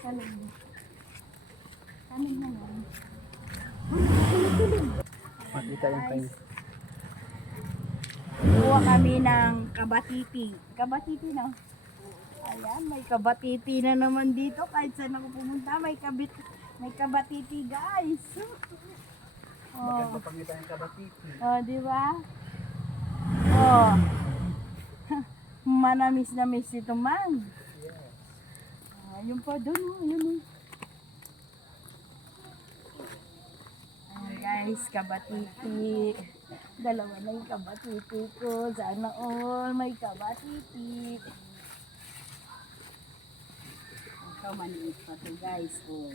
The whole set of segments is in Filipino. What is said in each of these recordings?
Kanin. Kanin na yan. Makita yung kain. Kuha kami ng kabatiti. Kabatiti no? Ayan, may kabatiti na naman dito. Kahit saan ako pumunta, may kabatiti guys. Bakit mapangita yung kabatiti? Oh, di ba? Oh. Manamis na miss ito man. Yes. Ayun pa doon, oh, yun oh. Ayan guys, kabatiti. Dalawa na yung kabatiti ko. Sana all may kabatiti. Ito, maliit pa to guys. Oh.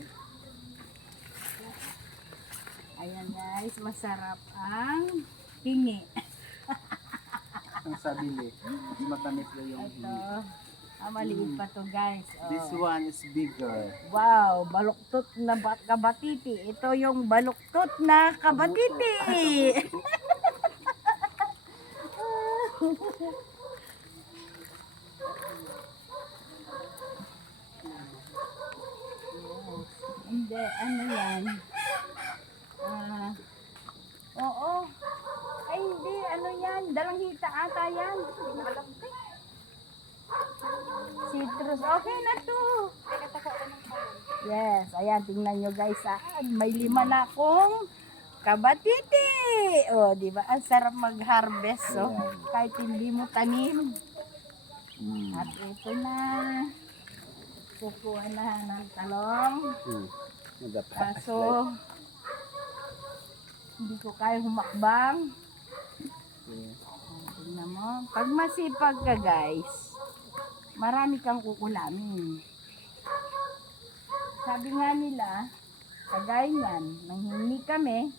Ayan guys, masarap ang hingi. Ang sabili. Mas matamis na yung Ito, maliit pa to guys. Oh. This one is bigger. Wow, baluktot na kabatiti. Ito yung baluktot na kabatiti. Hindi, ano yan? Oo. Ay, hindi, ano yan? Dalanghita ata yan. Citrus. Okay na to. Yes, ayan, tingnan nyo guys. May 5 na akong kabatiti. O, di ba? Ang sarap mag-harvest. So, kahit hindi mo tanim. At ito na. Kukuha na ng talong. Kaso, hindi ko kaya humakbang. Tingnan mo. Pag masipag ka guys, marami kang kukulamin. Sabi nga nila, kagaya niyan, nanghingi kami,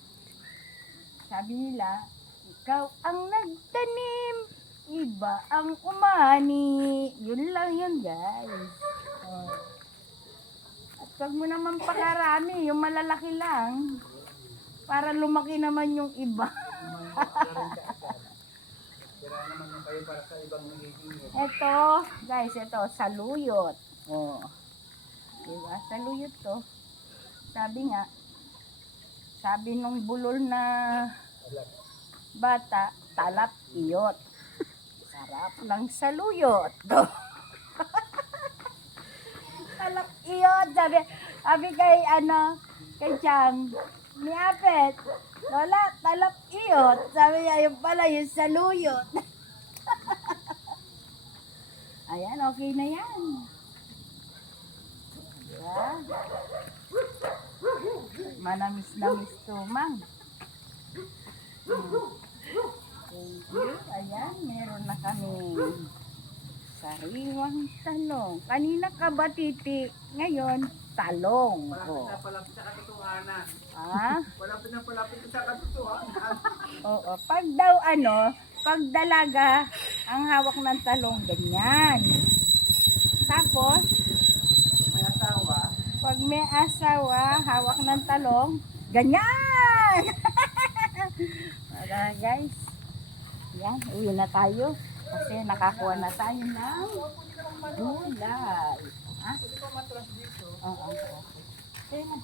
sabi nila, ikaw ang nagtanim, iba ang umani. Yun lang yun guys. Oh. At wag mo naman pakarami, yung malalaki lang, para lumaki naman yung iba. Kira naman yung kayo para sa ibang nagiging. Ito, guys, ito, saluyot. Oh. Diba? Saluyot to. Sabi nung bulol na bata, talap iyot. Sarap ng saluyot. Talap iyot. Sabi kay, kay Chang, ni Apet, Lola, talap iyot. Sabi niya, yung pala, yung saluyot. Ayan, okay na yan. Diba? Manamis-namis to, mang. Thank you. Ayan, meron na kami sariwang talong. Kanina kabatiti, ngayon talong. Oh. Palapit sa katotohanan. Ah? Palapit sa katotohanan. Oo. Pag daw pag dalaga ang hawak ng talong, ganyan. Tapos, May asawa. pag may asawa, hawak ng talong, ganyan! Wala guys. Yan, uwi na tayo. Kasi nakakuha na tayo ng gulay. Ha? Pwede ko matras dito. Oo. Okay na.